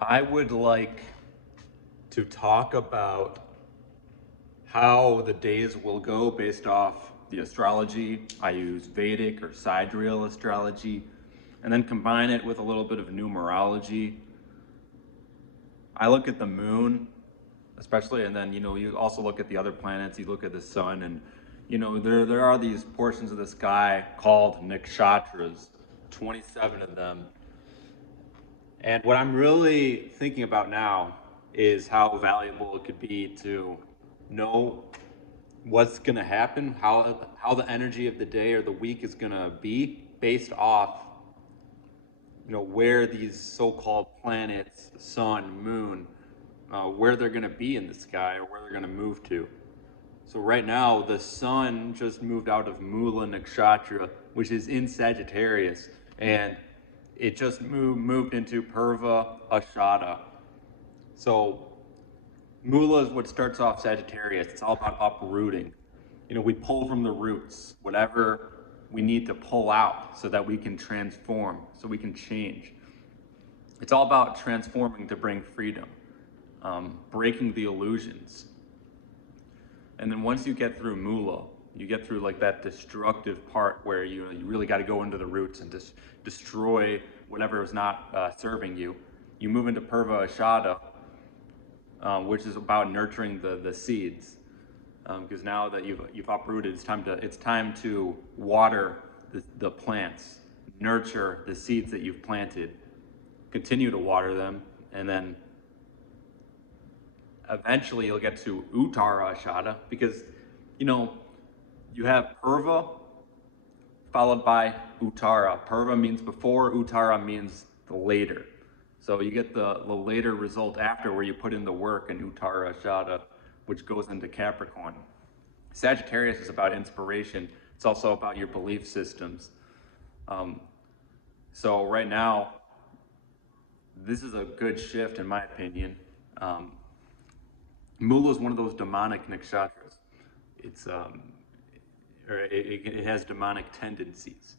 I would like to talk about how the days will go based off the astrology. I use Vedic or sidereal astrology, and then combine it with a little bit of numerology. I look at the moon, especially, and then you also look at the other planets. You look at the sun, and there are these portions of the sky called nakshatras, 27 of them. And what I'm really thinking about now is how valuable it could be to know what's going to happen, how the energy of the day or the week is going to be based off, where these so-called planets, sun, moon, where they're going to be in the sky or where they're going to move to. So right now, the sun just moved out of Mula Nakshatra, which is in Sagittarius, and it just moved into Purva Ashada. So Mula is what starts off Sagittarius. It's all about uprooting. We pull from the roots, whatever we need to pull out so that we can transform, so we can change. It's all about transforming to bring freedom, breaking the illusions. And then once you get through Mula, you get through like that destructive part where you really got to go into the roots and just destroy whatever is not serving you. You move into Purva Ashada, which is about nurturing the seeds. Because now that you've uprooted, it's time to water the plants, nurture the seeds that you've planted, continue to water them, and then eventually you'll get to Uttara Ashada, because you have Purva followed by Uttara. Purva means before, Uttara means the later. So you get the later result after, where you put in the work in Uttara Ashada, which goes into Capricorn. Sagittarius is about inspiration. It's also about your belief systems. So right now, this is a good shift in my opinion. Mula is one of those demonic nakshatras. It has demonic tendencies.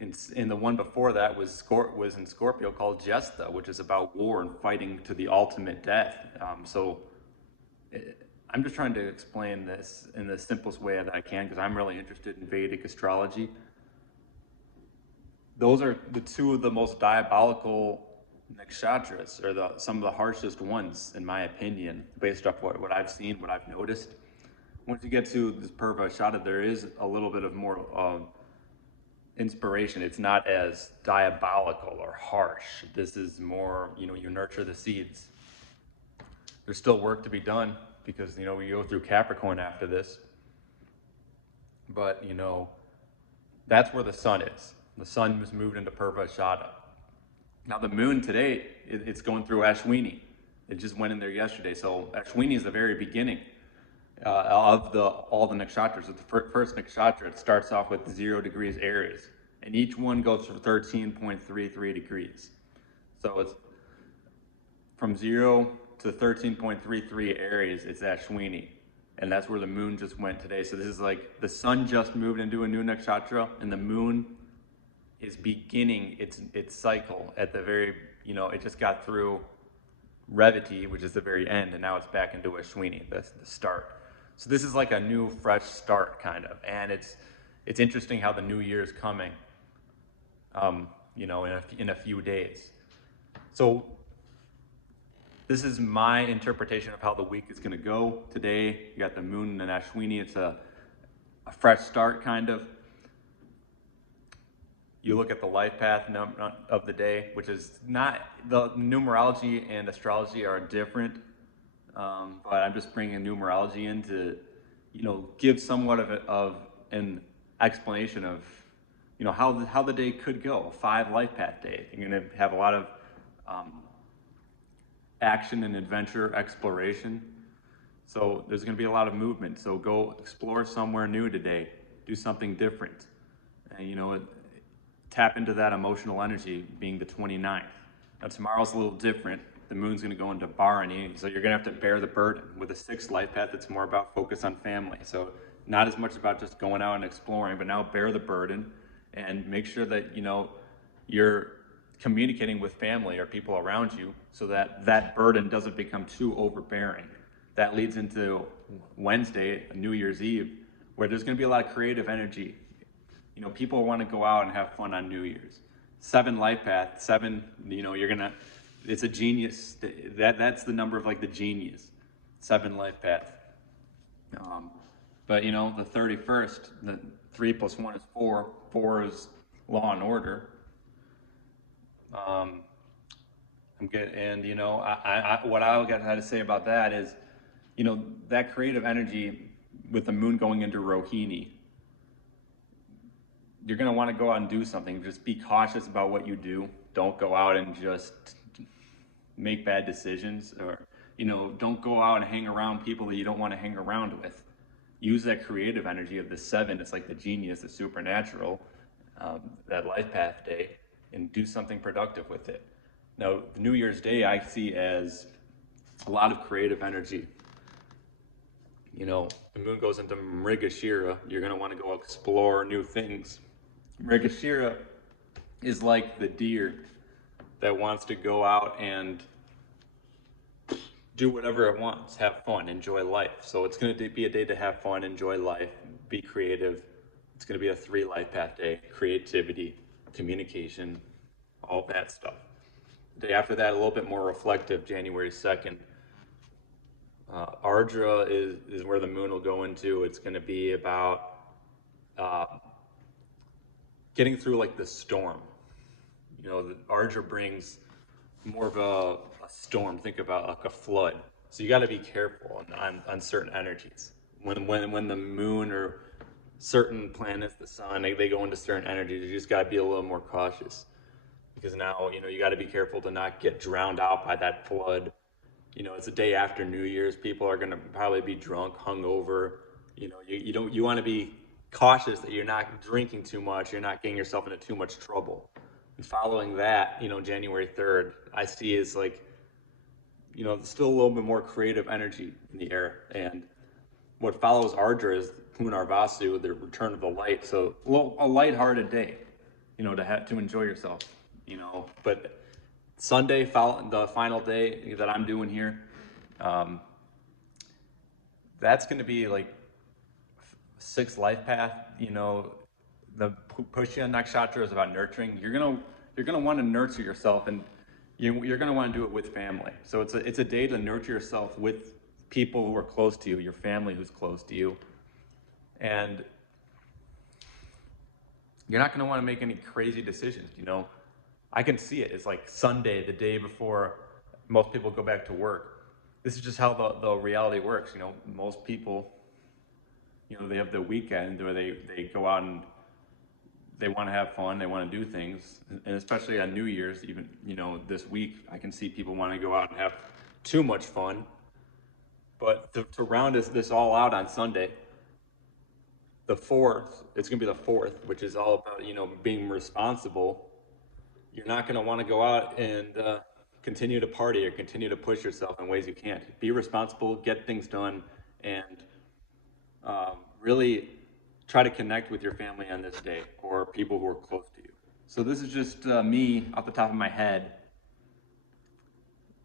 And the one before that was in Scorpio, called Jesta, which is about war and fighting to the ultimate death. I'm just trying to explain this in the simplest way that I can, because I'm really interested in Vedic astrology. Those are the two of the most diabolical nakshatras, or some of the harshest ones, in my opinion, based off what I've seen, what I've noticed. Once you get to this Purva Ashada, there is a little bit of more inspiration. It's not as diabolical or harsh. This is more, you nurture the seeds. There's still work to be done, because we go through Capricorn after this. But that's where the sun is. The sun was moved into Purva Ashada. Now the moon today, it's going through Ashwini. It just went in there yesterday. So Ashwini is the very beginning of all the nakshatras. It's the first nakshatra. It starts off with 0 degrees Aries, and each one goes for 13.33 degrees. So it's from 0 to 13.33 Aries. It's Ashwini, and that's where the moon just went today. So this is like the sun just moved into a new nakshatra, and the moon is beginning its cycle at the very, it just got through Revati, which is the very end, and now it's back into Ashwini, the start. So this is like a new, fresh start, kind of. And it's interesting how the new year is coming, in a few days. So this is my interpretation of how the week is going to go today. You got the moon and Ashwini. It's a fresh start, kind of. You look at the life path of the day, which is not, the numerology and astrology are different, but I'm just bringing numerology in to, give somewhat of an explanation of, how the day could go. 5 life path day. You're going to have a lot of action and adventure, exploration. So there's going to be a lot of movement. So go explore somewhere new today. Do something different. And, tap into that emotional energy, being the 29th. Now tomorrow's a little different. The moon's going to go into Bharani, so you're going to have to bear the burden. With a 6th life path, it's more about focus on family. So not as much about just going out and exploring, but now bear the burden and make sure that you're communicating with family or people around you so that that burden doesn't become too overbearing. That leads into Wednesday, New Year's Eve, where there's going to be a lot of creative energy. You know, people want to go out and have fun on New Year's. 7 life path, 7, you know, you're going to, it's a genius. That's the number of like the genius. 7 life path. But you know, the 31st, the 3 plus 1 is 4. 4 is law and order. I'm good, and you know, what I got to say about that is, you know, that creative energy with the moon going into Rohini, you're gonna want to go out and do something. Just be cautious about what you do. Don't go out and just make bad decisions, or you know, don't go out and hang around people that you don't want to hang around with. Use that creative energy of the 7. It's like the genius, the supernatural, that life path day, and do something productive with it. Now, New Year's Day I see as a lot of creative energy. You know, the moon goes into Mrigashira. You're going to want to go explore new things. Mrigashira is like the deer that wants to go out and do whatever it wants, have fun, enjoy life. So it's going to be a day to have fun, enjoy life, be creative. It's going to be a 3 life path day: creativity, communication, all that stuff. The day after that, a little bit more reflective, January 2nd. Ardra is where the moon will go into. It's going to be about getting through like the storm. You know, the Ardra brings more of a storm. Think about like a flood. So you got to be careful on certain energies. When the moon or certain planets, the sun, they go into certain energies, you just got to be a little more cautious. Because now, you know, you got to be careful to not get drowned out by that flood. You know, it's the day after New Year's. People are going to probably be drunk, hungover. You know, you want to be cautious that you're not drinking too much. You're not getting yourself into too much trouble. And following that, you know, January 3rd, I see is like, you know, still a little bit more creative energy in the air. And what follows Ardra is Punarvasu, the return of the light. So a lighthearted day, you know, to enjoy yourself, you know. But Sunday, the final day that I'm doing here, that's going to be like 6 life path. You know, the Pushya Nakshatra is about nurturing. You're gonna want to nurture yourself, and you're gonna want to do it with family. So it's a day to nurture yourself with people who are close to you, your family who's close to you, and you're not gonna want to make any crazy decisions. You know, I can see it. It's like Sunday, the day before most people go back to work. This is just how the reality works. You know, most people, you know, they have the weekend where they go out and they want to have fun, they want to do things, and especially on New Year's, even, you know, this week, I can see people want to go out and have too much fun. But to round this all out on Sunday, the 4th, it's going to be the 4th, which is all about, you know, being responsible. You're not going to want to go out and continue to party or continue to push yourself in ways you can't. Be responsible, get things done, and really try to connect with your family on this day or people who are close to you. So this is just me off the top of my head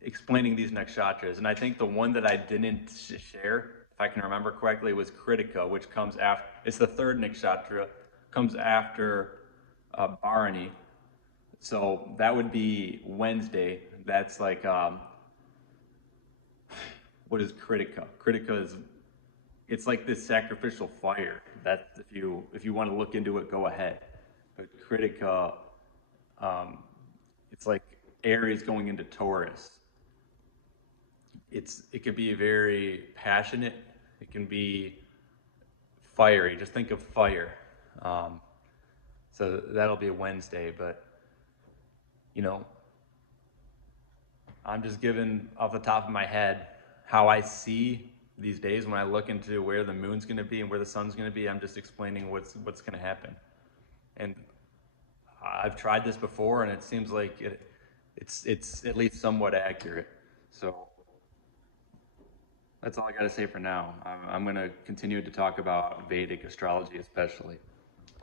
explaining these nakshatras. And I think the one that I didn't share, if I can remember correctly, was Kritika, which comes after, it's the 3rd nakshatra, comes after Bharani. So that would be Wednesday. That's like, what is Kritika? Kritika is, it's like this sacrificial fire. That if you want to look into it, go ahead. But Kritika, it's like Aries going into Taurus. It could be very passionate. It can be fiery. Just think of fire. So that'll be a Wednesday. But you know, I'm just giving off the top of my head how I see these days when I look into where the moon's going to be and where the sun's going to be. I'm just explaining what's going to happen. And I've tried this before, and it seems like it's at least somewhat accurate. So that's all I got to say for now. I'm going to continue to talk about Vedic astrology especially.